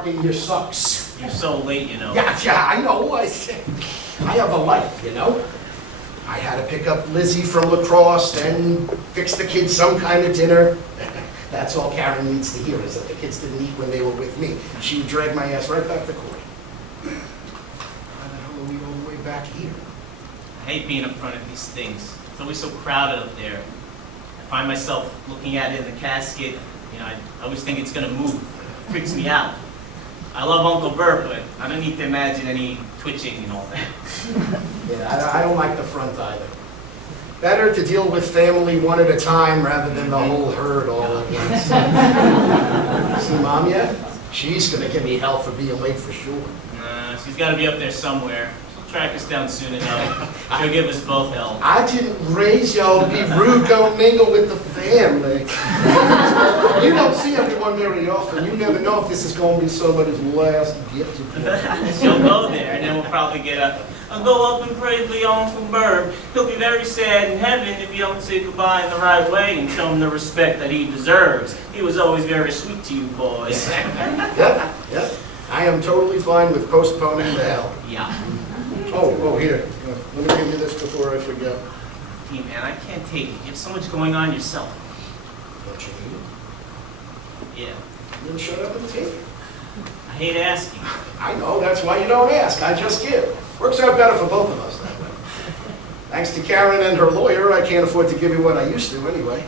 parking your sucks. You're so late, you know. Yeah, I know. I have a life, you know. I had to pick up Lizzie from lacrosse and fix the kids some kind of dinner. That's all Karen needs to hear, is that the kids didn't eat when they were with me. She would drag my ass right back to court. Why the hell are we all the way back here? I hate being up front of these things. It's always so crowded up there. I find myself looking at it in the casket. You know, I always think it's gonna move. It freaks me out. I love Uncle Bert, but I don't need to imagine any twitching and all that. Yeah, I don't like the front either. Better to deal with family one at a time rather than the whole herd all at once. See Mom yet? She's gonna give me hell for being late for sure. She's gotta be up there somewhere. She'll track us down soon enough. She'll give us both hell. I didn't raise y'all to be rude, don't mingle with the family. You don't see everyone very often. You never know if this is going to be somebody's last get-together. She'll go there, and then we'll probably get I'll go up and pray for your Uncle Bert. He'll be very sad in heaven if you don't say goodbye in the right way and show him the respect that he deserves. He was always very sweet to you boys. Yep. I am totally fine with postponing the hell. Yeah. Oh, here. Let me give you this before I forget. Hey, man, I can't take it. You have so much going on yourself. Don't you need it? Yeah. You gonna shut up and take it? I hate asking. I know, that's why you don't ask. I just give. Works out better for both of us that way. Thanks to Karen and her lawyer, I can't afford to give you what I used to anyway.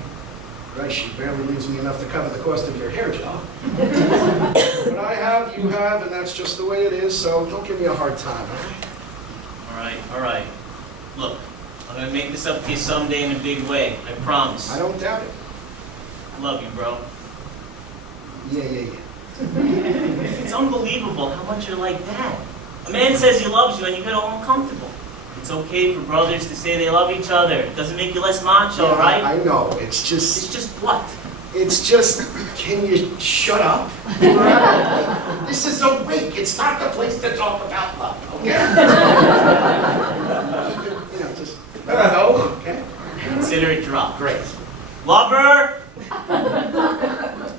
Right, she barely leaves me enough to cover the cost of your hair job. What I have, you have, and that's just the way it is, so don't give me a hard time, all right? All right. Look, I'm gonna make this up to you someday in a big way. I promise. I don't doubt it. I love you, bro. Yeah. It's unbelievable how much you're like that. A man says he loves you and you get all uncomfortable. It's okay for brothers to say they love each other. It doesn't make you less macho, Yeah, right? I know, it's just... It's just what? It's just, can you shut up? This is a wake. It's not the place to talk about love, okay? Just let it go, okay? Consider it dropped. Great. Lover!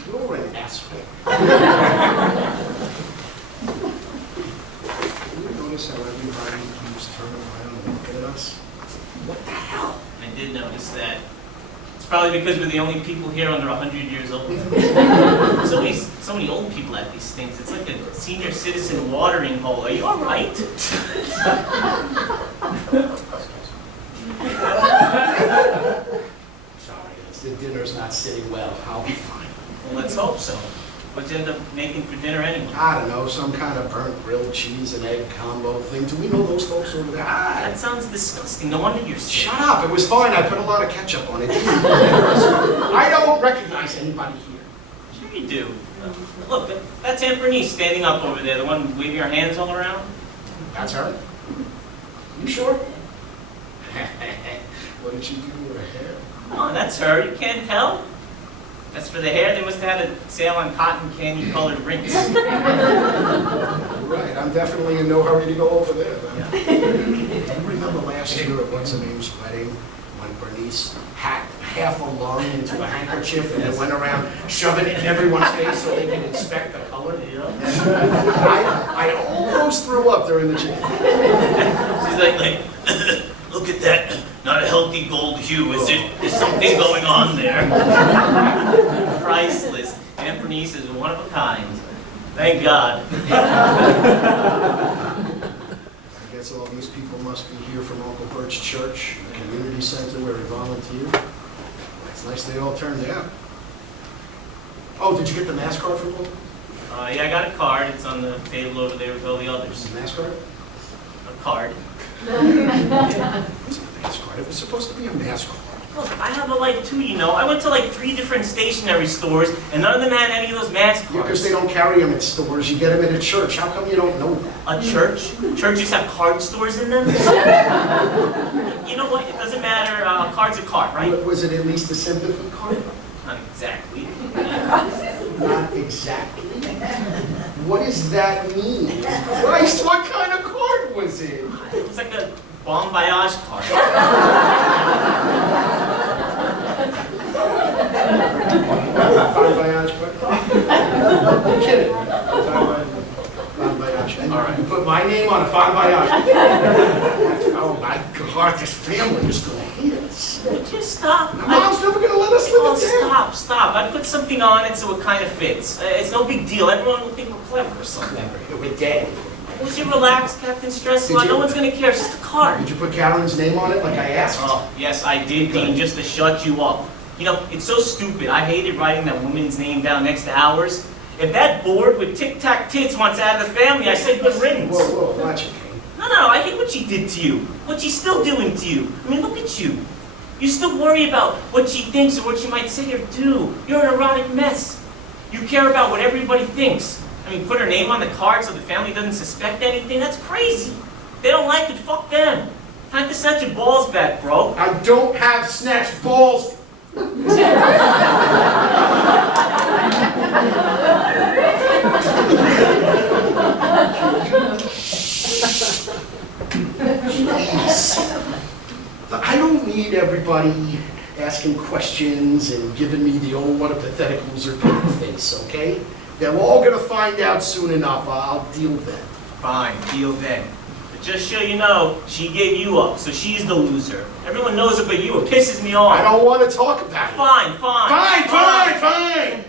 You're an asshole. You notice how everybody keeps turning around and looking at us? What the hell? I did notice that. It's probably because we're the only people here under 100 years old. There's always so many old people at these things. It's like a senior citizen watering hole. Are you all right? Sorry, the dinner's not sitting well. I'll be fine. Well, let's hope so. What'd you end up making for dinner anyway? I don't know, some kind of burnt grilled cheese and egg combo thing. Do we know those folks over there? That sounds disgusting. No wonder you're sick. Shut up, it was fine. I put a lot of ketchup on it. I don't recognize anybody here. Sure you do. Look, that's Aunt Bernice standing up over there, the one waving her hands all around. That's her. You sure? What did she do to her hair? Oh, that's her. You can't tell. As for the hair, they must have had a sale on cotton candy-colored rings. Right, I'm definitely in no hurry to go over there. Yeah. Do you remember last year at what's-her-name's wedding when Bernice hacked half a lung into a handkerchief and then went around shoving it in everyone's face so they could inspect the color? Yeah. I almost threw up during the check. She's like, look at that. Not a healthy gold hue, is it? There's something going on there. Priceless. Aunt Bernice is one of a kind. Thank God. I guess all these people must be here from Uncle Bert's church, the community center where he volunteered. It's nice they all turned out. Oh, did you get the NASCAR from them? Yeah, I got a card. It's on the table over there with all the others. NASCAR? A card. It wasn't a NASCAR. It was supposed to be a NASCAR. Look, I have a life too, you know. I went to like 3 different stationery stores, and none of them had any of those mask Yeah, because cards. they don't carry them at stores. You get them at a church. How come you don't know that? A church? Churches have card stores in them? You know what? It doesn't matter. A card's a card, right? Was it at least a sympathy card? Not exactly. Not exactly. What does that mean? Christ, what kind of card was it? It was like a bon voyage card. Bon voyage card? I'm kidding. All right. You put my name on it, fine by us. Oh my God, this family is gonna hate us. Just stop. Mom's never gonna let us live it down. Stop. I put something on it so it kind of fits. It's no big deal. Everyone will think we're clever or something. We're dead. Would you relax, Captain Stressball? No one's gonna care. It's just a card. Did you put Karen's name on it like I asked? Oh, yes, I did, Dean, just to shut you up. You know, it's so stupid. I hated writing that woman's name down next to ours. If that board with tic-tac tits wants out of the family, I said good riddance. Whoa, watch it, Cain. No, I hate what she did to you. What she's still doing to you. I mean, look at you. You still worry about what she thinks or what she might say or do. You're an erotic mess. You care about what everybody thinks. I mean, put her name on the card so the family doesn't suspect anything? That's crazy. They don't like it, fuck them. Time to snatch your balls back, bro. I don't have snatched balls. I don't need everybody asking questions and giving me the old what a pathetic loser face, okay? They're all gonna find out soon enough. I'll deal then. Fine, deal then. But just so you know, she gave you up, so she's the loser. Everyone knows it but you. It pisses me off. I don't want to talk about it. Fine. Fine.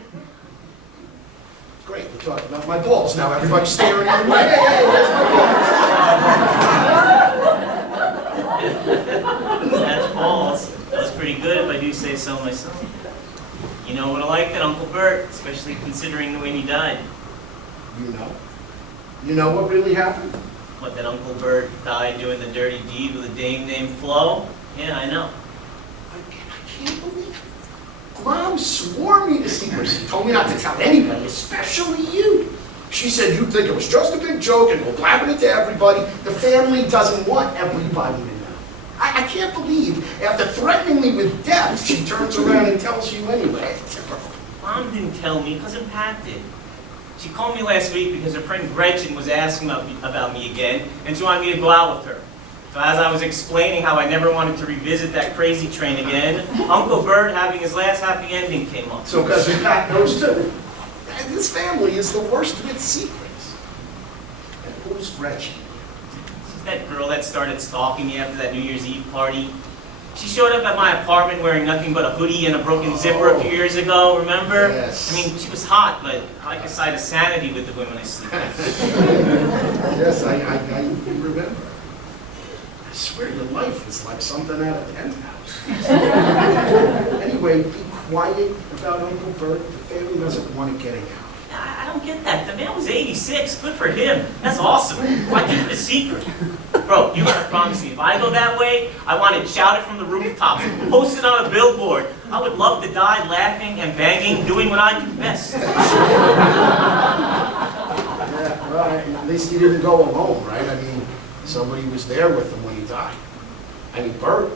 Great, we're talking about my balls now. Everybody's staring at me. Hey, where's my balls? That's balls. That was pretty good if I do say so myself. You know what I like that Uncle Bert, especially considering the way he died. You know? You know what really happened? What, that Uncle Bert died doing the dirty deed with a dame named Flo? Yeah, I know. I can't believe it. Mom swore me to secrecy, told me not to tell anybody, especially you. She said you'd think it was just a big joke and we'll blab it to everybody. The family doesn't want everybody to know. I can't believe, after threatening me with death, she turns around and tells you anyway. Mom didn't tell me, Cousin Pat did. She called me last week because her friend Gretchen was asking about me again, and she wanted me to go out with her. So as I was explaining how I never wanted to revisit that crazy train again, Uncle Bert having his last happy ending came up. So Cousin Pat knows too. And this family is the worst with secrets. And who's Gretchen? That girl that started stalking me after that New Year's Eve party. She showed up at my apartment wearing nothing but a hoodie and a broken zipper a few years ago, remember? Yes. I mean, she was hot, but I like a sight of sanity with the women I sleep with. Yes, I remember. I swear your life is like something out of Penthouse. Anyway, be quiet about Uncle Bert. The family doesn't want it getting out. I don't get that. The man was 86. Good for him. That's awesome. Why keep it a secret? Bro, you gotta promise me, if I go that way, I want it shouted from the rooftops, posted on a billboard. I would love to die laughing and banging, doing what I do best. Yeah, well, at least he didn't go alone, right? I mean, somebody was there with him when he died. I mean, Bert,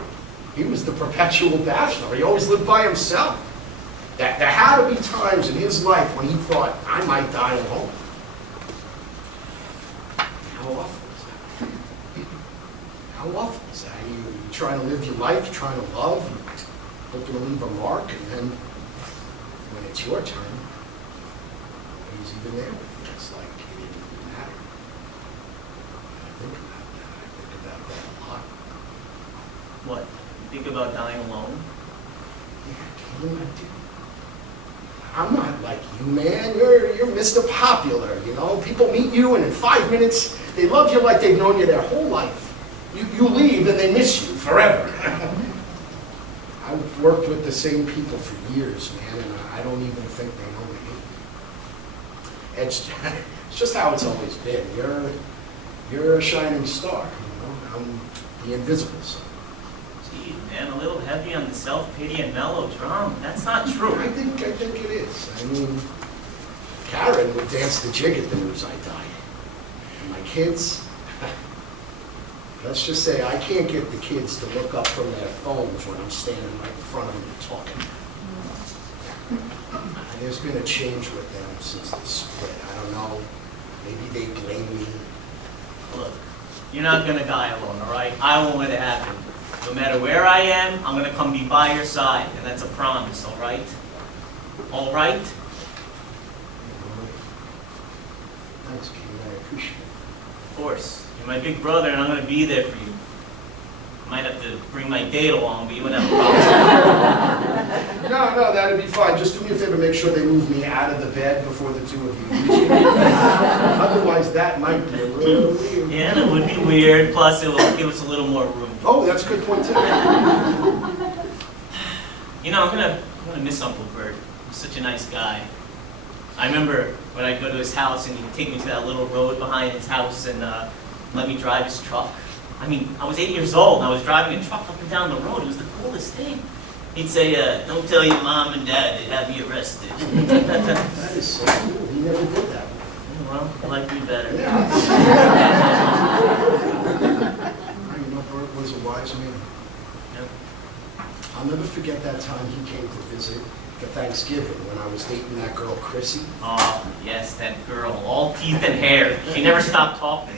he was the perpetual bachelor. He always lived by himself. There had to be times in his life when he thought, I might die alone. How awful is that? How awful is that? You're trying to live your life, you're trying to love, you're hoping to leave a mark, and then when it's your turn, nobody's even there with you. It's like it didn't matter. I think about that. I think about that a lot. What? You think about dying alone? Yeah, I do. I'm not like you, man. You're Mr. Popular, you know? People meet you and in 5 minutes, they love you like they've known you their whole life. You leave and they miss you forever. I've worked with the same people for years, man, and I don't even think they know me. It's just how it's always been. You're a shining star, you know? I'm the invisible son. Gee, man, a little heavy on the self-pity and melodrama. That's not true. I think it is. I mean, Karen would dance the jig at the news I died. And my kids, let's just say I can't get the kids to look up from their phones when I'm standing right in front of them and talking. There's been a change with them since the split. I don't know. Maybe they blame me. Look, you're not gonna die alone, all right? I won't let it happen. No matter where I am, I'm gonna come be by your side, and that's a promise, all right? All right? Thanks, Cain. I appreciate it. course. You're my big brother, and I'm going to be there for you. I might have to bring my date along, but you wouldn't have a problem. No, that'd be fine. Just do me a favor, make sure they move me out of the bed before the two of you leave. Otherwise, that might be a little weird. Yeah, it would be weird. Plus, it will give us a little more room. Oh, that's a good point, too. You know, I'm gonna miss Uncle Bert. He's such a nice guy. I remember when I'd go to his house and he'd take me to that little road behind his house and let me drive his truck. I mean, I was 8 years old and I was driving a truck up and down the road. It was the coolest thing. He'd say, don't tell your mom and dad they'd have you arrested. That is so cool. He never did that. Well, I like me better. Yeah. You know, Bert was a wise man. Yep. I'll never forget that time he came to visit for Thanksgiving when I was dating that girl, Chrissy. Oh, yes, that girl, all teeth and hair. She never stopped talking.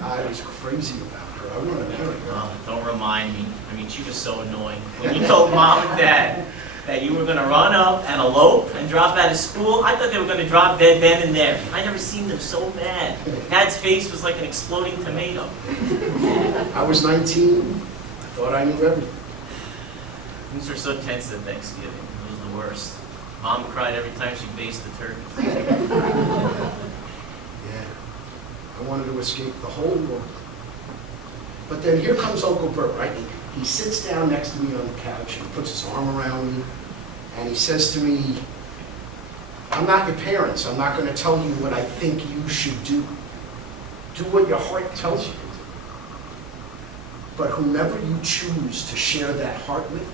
I was crazy about her. I wanted to marry her. Oh, don't remind me. I mean, she was so annoying. When you told Mom and Dad that you were going to run up and elope and drop out of school, I thought they were going to drop dead then and there. I never seen them so mad. Dad's face was like an exploding tomato. I was 19. I thought I knew everything. Things were so tense at Thanksgiving. It was the worst. Mom cried every time she basted the turkey. Yeah. I wanted to escape the whole world. But then here comes Uncle Bert, right? He sits down next to me on the couch and he puts his arm around me and he says to me, I'm not your parents. I'm not going to tell you what I think you should do. Do what your heart tells you to do. But whomever you choose to share that heart with,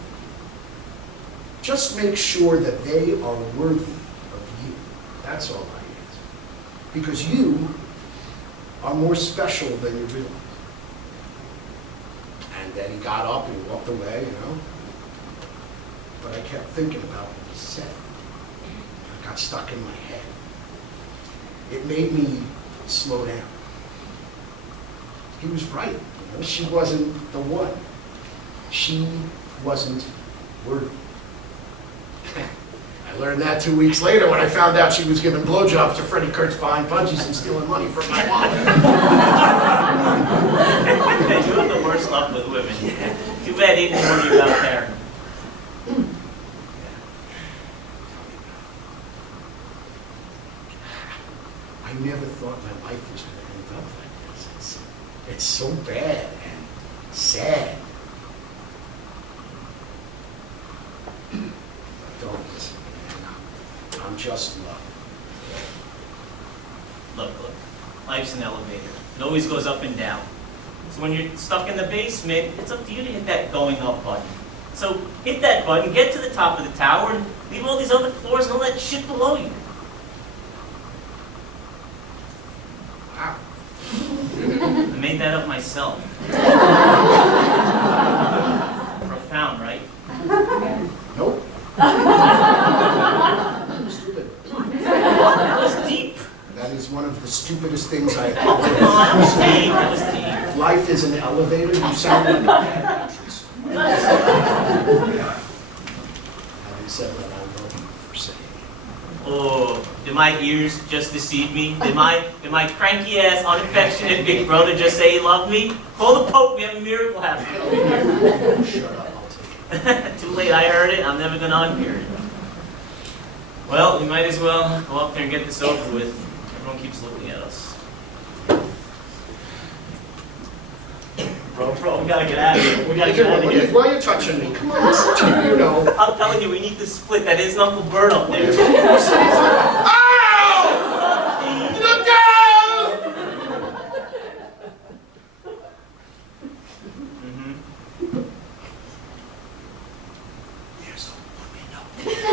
just make sure that they are worthy of you. That's all I ask. Because you are more special than you realize. And then he got up and he walked away, you know. But I kept thinking about what he said. It got stuck in my head. It made me slow down. He was right. You know? She wasn't the one. She wasn't worthy. I learned that 2 weeks later when I found out she was giving blowjobs to Freddie Kurtz behind bungees and stealing money from my wallet. You have the worst luck with women. Too bad he didn't warn you about Karen. I never thought my life was going to end up like this. It's so bad and sad. Don't listen, man. I'm just love. Look. Life's an elevator. It always goes up and down. So when you're stuck in the basement, it's up to you to hit that going up button. So hit that button, get to the top of the tower, and leave all these other floors and all that shit below you. Wow. I made that up myself. Profound, right? Nope. Stupid. That was deep. That is one of the stupidest things I ever Oh, that was deep. That was deep. Life is an elevator. You sound like a bad actress. Having said that, I love you for saying it. Oh, did my ears just deceive me? Did my cranky ass, unaffectionate big brother just say he loved me? Call the Pope, we have a miracle happening. Shut up, I'll take it. Too late, I heard it, I'm never gonna unhear it. Well, we might as well go up there and get this over with. Everyone keeps looking at us. Bro, we gotta get out of here. We gotta get out of here. Why are you touching me? Come on, listen to me, you know. I'm telling you, we need to split. That is Uncle Bert up there. Ow! Look out! There's a woman up there.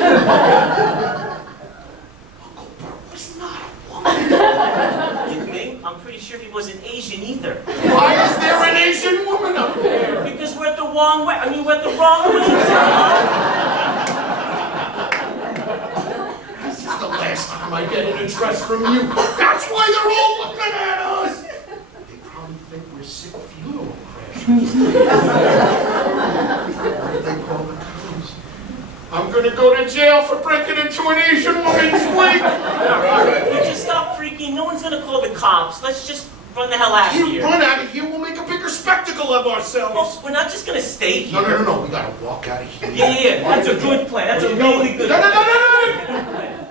Uncle Bert was not a woman. You think? I'm pretty sure he wasn't Asian either. Why is there an Asian woman up there? Because we're at the wrong way. We're at the wrong way. This is the last time I get an address from you. That's why they're all looking at us. They probably think we're sick funeral crashers. What do they call the cops? I'm gonna go to jail for breaking into an Asian woman's wig. You just stop freaking. No one's gonna call the cops. Let's just run the hell out of You here. run out of here, we'll make a bigger spectacle of ourselves. Well, we're not just gonna stay here. No, we gotta walk out of here. Yeah, that's a good plan. That's a really good No. plan.